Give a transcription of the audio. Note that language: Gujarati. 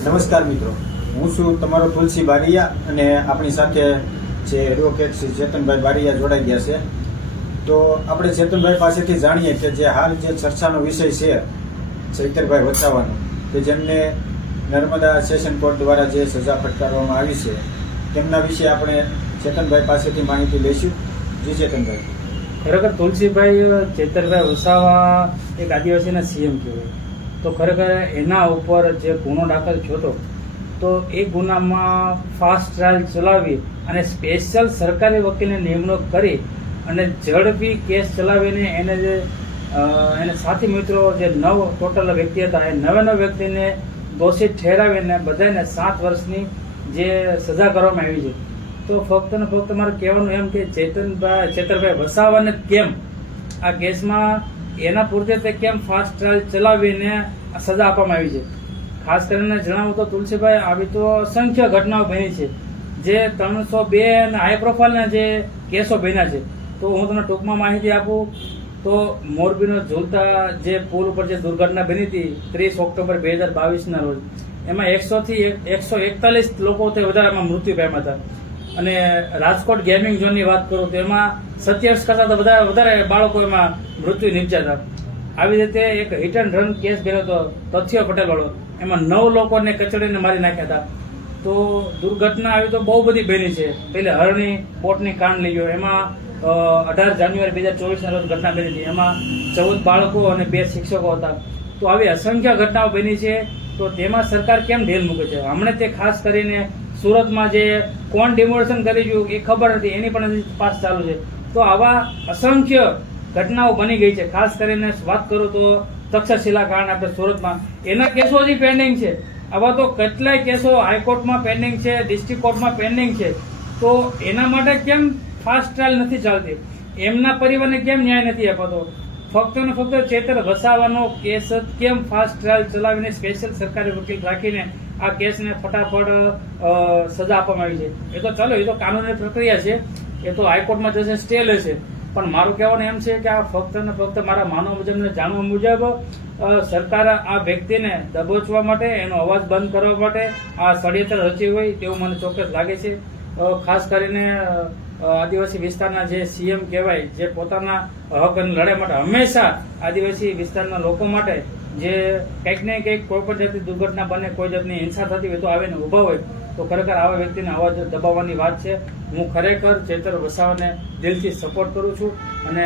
નમસ્કાર મિત્રો, હું છું તમારો તુલસી બારિયા અને આપણી સાથે જે એડવોકેટ શ્રી ચેતનભાઈ બારિયા જોડાઈ ગયા છે. તો આપણે ચેતનભાઈ પાસેથી જાણીએ કે જે હાલ જે ચર્ચાનો વિષય છે ચૈતરભાઈ વસાવાનો, કે જેમને નર્મદા સેશન કોર્ટ દ્વારા જે સજા ફટકારવામાં આવી છે તેમના વિશે આપણે ચેતનભાઈ પાસેથી માહિતી લઈશું. જી ચેતનભાઈ. ખરેખર તુલસીભાઈ ચેતરભાઈ વસાવા એક આદિવાસીના સીએમ કહેવાય. તો ખરેખર એના ઉપર જે ગુનો દાખલ થયો હતો તો એ ગુનામાં ફાસ્ટ ટ્રાયલ ચલાવી અને સ્પેશિયલ સરકારી વકીલની નિમણૂક કરી અને ઝડપી કેસ ચલાવીને એને જે એને સાથી મિત્રો જે 9 ટોટલ વ્યક્તિ હતા એ 9 વ્યક્તિને દોષિત ઠેરાવીને બધાને 7 વર્ષની જે સજા કરવામાં આવી છે. તો ફક્ત ને ફક્ત મારે કહેવાનું એમ કે ચેતરભાઈ વસાવાને કેમ આ કેસમાં એના પૂરતે તે કેમ ફાસ્ટ ટ્રાયલ ચલાવીને સજા આપવામાં આવી છે. ખાસ કરીને જણાવું તો તુલસીભાઈ, આવી તો અસંખ્ય ઘટનાઓ બની છે જે 302 અને હાઈ પ્રોફાઇલના જે કેસો બન્યા છે. તો હું તમને ટૂંકમાં માહિતી આપું તો મોરબીનો ઝૂલતા જે પુલ ઉપર જે દુર્ઘટના બની હતી 30 ઓક્ટોબર 2022ના રોજ, એમાં 100 થી 141 લોકોથી વધારે એમાં મૃત્યુ પામ્યા હતા. અને રાજકોટ ગેમિંગ ઝોનની વાત કરું તો એમાં 27 કરતા તો વધારે બાળકો એમાં મૃત્યુ નિપજ્યા હતા. આવી રીતે એક હિટ એન્ડ રન કેસ બન્યો હતો તથ્ય પટેલ વાળો, એમાં 9 લોકોને કચડીને મારી નાખ્યા હતા. તો દુર્ઘટના આવી તો બહુ બધી બની છે. પેલી હરણી બોટની કાંડ લઈ ગયો, એમાં 18 જાન્યુઆરી 2024ના રોજ ઘટના બની હતી. એમાં 14 બાળકો અને 2 શિક્ષકો હતા. તો આવી અસંખ્ય ઘટનાઓ બની છે. તો તેમાં સરકાર કેમ ઢીલ મૂકે છે? હમણાં તે ખાસ કરીને સુરતમાં જે કોણ ડિમોલેશન કરી ગયું એ ખબર નથી, એની પણ તપાસ ચાલુ છે. તો આવા અસંખ્ય ઘટનાઓ બની ગઈ છે. ખાસ કરીને વાત કરું તો તક્ષશિલા કાંડ આપણે સુરતમાં, એના કેસો હજી પેન્ડિંગ છે. આવા તો કેટલાય કેસો હાઈકોર્ટમાં પેન્ડિંગ છે, ડિસ્ટ્રિક્ટ કોર્ટમાં પેન્ડિંગ છે. તો એના માટે કેમ ફાસ્ટ ટ્રાયલ નથી ચાલતી? એમના પરિવારને કેમ ન્યાય નથી અપાતો? ફક્ત ને ફક્ત ચેતર વસાવાનો કેસ કેમ ફાસ્ટ ટ્રાયલ ચલાવીને સ્પેશિયલ સરકારી વકીલ રાખીને આ કેસને ફટાફટ સજા આપવામાં આવી છે? એ તો ચાલો, એ તો કાનૂની પ્રક્રિયા છે, એ તો હાઈકોર્ટમાં જશે, સ્ટે લેશે. પણ મારું કહેવાનું એમ છે કે આ ફક્ત ને ફક્ત મારા માનવ મુજબને જાણવા મુજબ સરકાર આ વ્યક્તિને દબોચવા માટે, એનો અવાજ બંધ કરવા માટે આ ષડયંત્ર રચ્યું હોય તેવું મને ચોક્કસ લાગે છે. ખાસ કરીને આદિવાસી વિસ્તારના જે સીએમ કહેવાય, જે પોતાના હકની લડાઈ માટે હંમેશા આદિવાસી વિસ્તારના લોકો માટે જે કંઈક ને કંઈક કોઈ પણ જાતની દુર્ઘટના બને, કોઈ જાતની હિંસા થતી હોય તો આવીને ઊભા હોય, તો ખરેખર આવા વ્યક્તિને અવાજ દબાવવાની વાત છે. હું ખરેખર ચેતર વસાવાને દિલથી સપોર્ટ કરું છું અને